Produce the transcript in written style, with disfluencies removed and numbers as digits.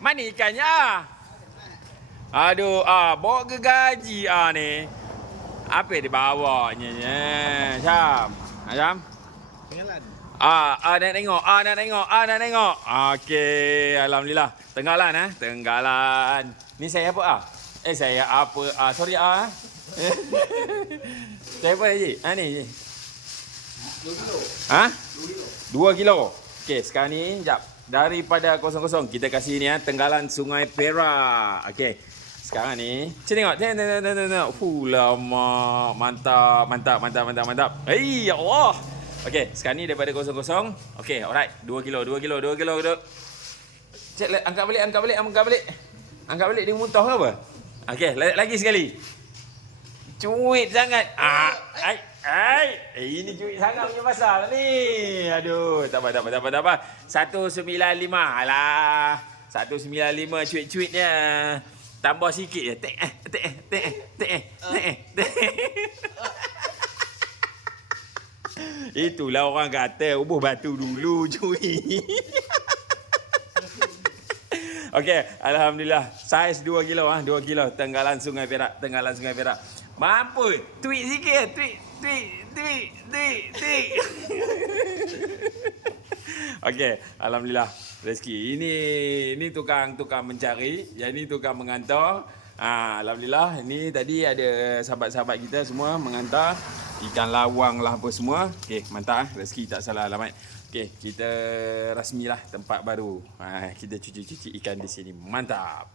Mana ikannya? Aduh, bawa gergaji ni. Apa dia bawanya? Syam. Syam. Pengalan. Nak tengok. Okey, alhamdulillah. Tenggalan Tenggalan. Ni saya apa saya apa sorry Saya apa Haji? Ni Haji. 2 kilo. 2 kilo. Okey, sekarang ni jap. Daripada kosong-kosong kita kasih ni Tenggalan Sungai Perak. Okey. Sekarang ni, tengok. Lama. Mantap. Hei, ya Allah. Okey, sekarang ni daripada kosong-kosong. Okey, alright. 2 kilo. Cek, angkat balik. Angkat balik dia muntah ke apa? Okey, lagi sekali. Cuit sangat. Ini cuit sangat punya pasal ni. Aduh, tak apa. 195. Alah. 195 cuit-cuitnya. Tambah sikit je. Itulah orang kata ubuh batu dulu cuy. Okey, alhamdulillah. Saiz 2 kilo 2 kilo Tenggalan Sungai Perak. Mampu. Tweet sikit. Tweet. Okey, alhamdulillah. Rezeki. Ini tukang mencari, yang ni tukang mengantar. Alhamdulillah. Ini tadi ada sahabat-sahabat kita semua mengantar ikan lawang lah apa semua. Okey, mantap rezeki tak salah alamat. Okey, kita rasmilah tempat baru. Kita cuci-cuci ikan di sini. Mantap.